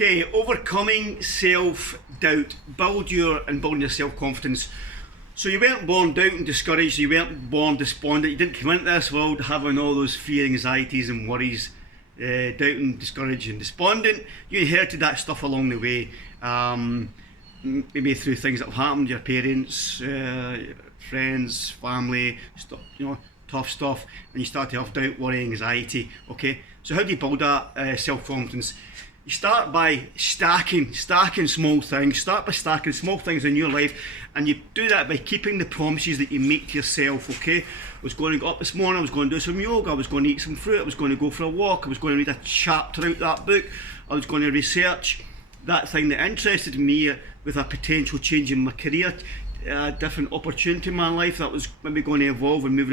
Okay, overcoming self-doubt. Building your self-confidence. So you weren't born doubt and discouraged, you weren't born despondent, you didn't come into this world having all those fear, anxieties and worries, doubting, discouraged and despondent. You inherited that stuff along the way, maybe through things that have happened, your parents, friends, family, stuff, tough stuff, and you start to have doubt, worry, anxiety. Okay, so how do you build that self-confidence? You start by stacking small things. Start by stacking small things in your life, and you do that by keeping the promises that you make to yourself. Okay, I was going to go up this morning, I was going to do some yoga, I was going to eat some fruit, I was going to go for a walk, I was going to read a chapter out that book, I was going to research that thing that interested me with a potential change in my career, a different opportunity in my life that was maybe going to evolve and move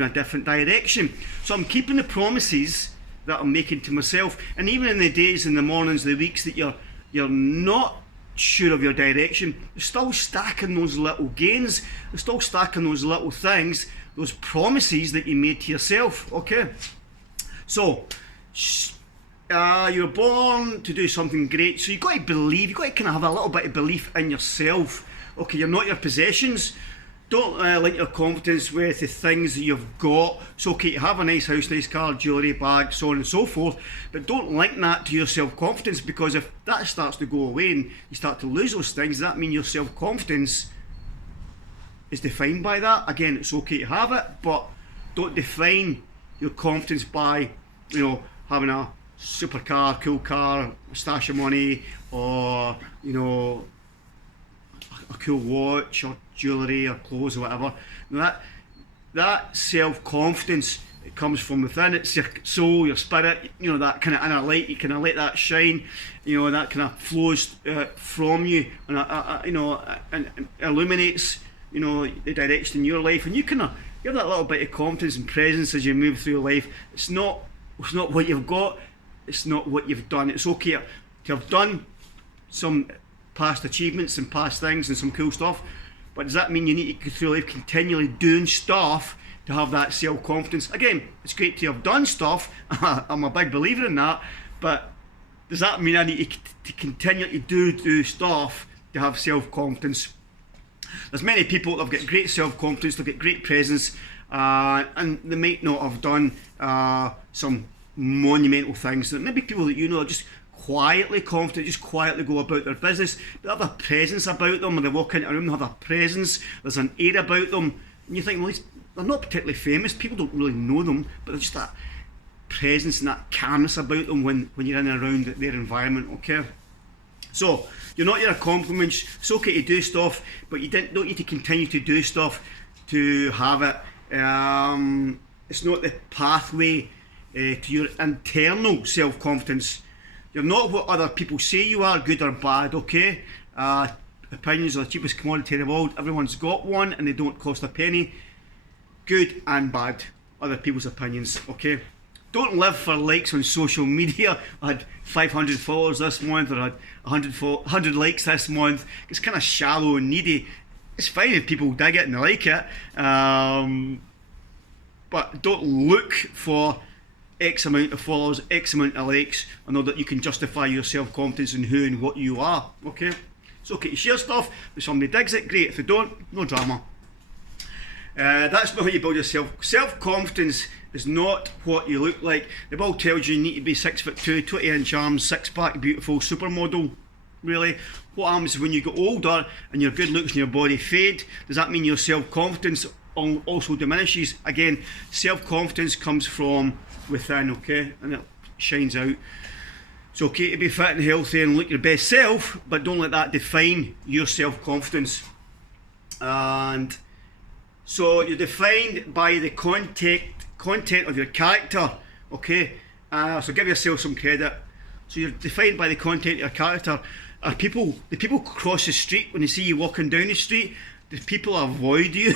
in a different direction. So I'm keeping the promises that I'm making to myself, and even in the days, in the mornings, the weeks that you're not sure of your direction, you're still stacking those little gains, you're still stacking those little things, those promises that you made to yourself. Okay, so you're born to do something great, so you've got to believe, you've got to kind of have a little bit of belief in yourself. Okay, you're not your possessions. Don't link your confidence with the things that you've got. It's okay to have a nice house, nice car, jewellery, bag, so on and so forth, but don't link that to your self-confidence, because if that starts to go away and you start to lose those things, that means your self-confidence is defined by that. Again, it's okay to have it, but don't define your confidence by, having a supercar, cool car, a stash of money, or, a cool watch or jewellery or clothes or whatever. Now that self-confidence, it comes from within. It's your soul, your spirit, that kind of inner light. You kind of let that shine, that kind of flows from you, and and illuminates the direction in your life, and you kind of have that little bit of confidence and presence as you move through life. It's not what you've got, it's not what you've done. It's okay to have done some past achievements and past things and some cool stuff, but does that mean you need to go through life continually doing stuff to have that self-confidence? Again, it's great to have done stuff. I'm a big believer in that, but does that mean I need to continually do stuff to have self-confidence? There's many people that have got great self-confidence, they've got great presence, and they might not have done some monumental things. Maybe people that are just quietly confident, just quietly go about their business, but have a presence about them. When they walk into a room, they have a presence, there's an air about them, and you think, well, they're not particularly famous, people don't really know them, but there's just that presence and that calmness about them when you're in and around their environment. Okay, so you're not your accomplishments. It's okay to do stuff, but you don't need to continue to do stuff to have it. It's not the pathway to your internal self-confidence. You're not what other people say you are, good or bad. Okay, opinions are the cheapest commodity in the world. Everyone's got one and they don't cost a penny. Good and bad, other people's opinions. Okay, don't live for likes on social media. I had 500 followers this month, or I had 100 likes this month. It's kind of shallow and needy. It's fine if people dig it and they like it, but don't look for X amount of followers, X amount of likes, in order that you can justify your self-confidence in who and what you are. Okay, it's okay to share stuff. If somebody digs it, great. If they don't, no drama. That's not how you build yourself. Self-confidence is not what you look like. The Bible tells you need to be 6'2", 20-inch arms, six-pack, beautiful supermodel. Really, what happens when you get older and your good looks and your body fade? Does that mean your self-confidence also diminishes? Again, self-confidence comes from within, okay, and it shines out. It's okay to be fit and healthy and look your best self, but don't let that define your self-confidence. And so you're defined by the content of your character. Okay, so give yourself some credit. So you're defined by the content of your character. The people cross the street when they see you walking down the street? Do people avoid you?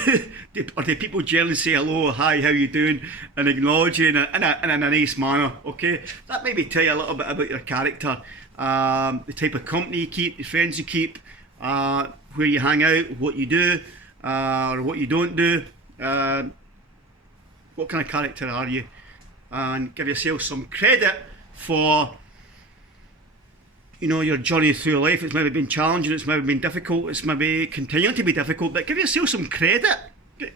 Or do people generally say hello, hi, how you doing, and acknowledge you in a nice manner? Okay, that maybe tell you a little bit about your character, the type of company you keep, the friends you keep, where you hang out, what you do, or what you don't do. What kind of character are you? And give yourself some credit for you know, your journey through life. It's maybe been challenging, it's maybe been difficult, it's maybe continuing to be difficult, but give yourself some credit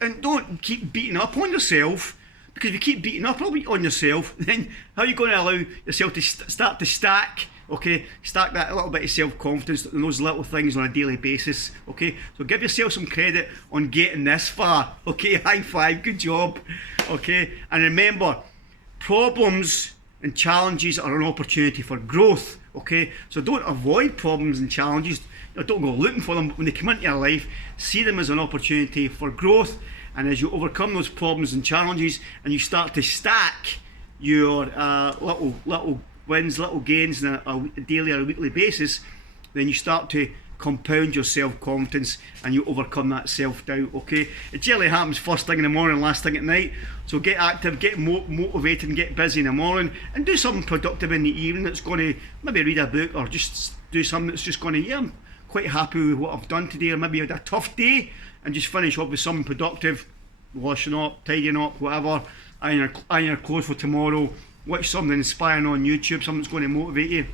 and don't keep beating up on yourself, because if you keep beating up on yourself, then how are you going to allow yourself to start to stack, okay, stack that little bit of self-confidence and those little things on a daily basis, okay? So give yourself some credit on getting this far, okay? High five, good job, okay? And remember, problems and challenges are an opportunity for growth, okay? So don't avoid problems and challenges, you know, don't go looking for them, but when they come into your life, see them as an opportunity for growth. And as you overcome those problems and challenges and you start to stack your little wins, little gains on a daily or a weekly basis, then you start to compound your self-confidence and you overcome that self-doubt, okay? It generally happens first thing in the morning, last thing at night. So get active, get motivated and get busy in the morning, and do something productive in the evening that's going to maybe read a book or just do something that's just going to, yeah, I'm quite happy with what I've done today, or maybe you had a tough day and just finish up with something productive, washing up, tidying up, whatever, iron your clothes for tomorrow, watch something inspiring on YouTube, something that's going to motivate you,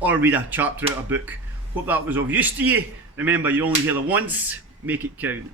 or read a chapter out of a book. Hope that was of use to you. Remember, you're only here once, make it count.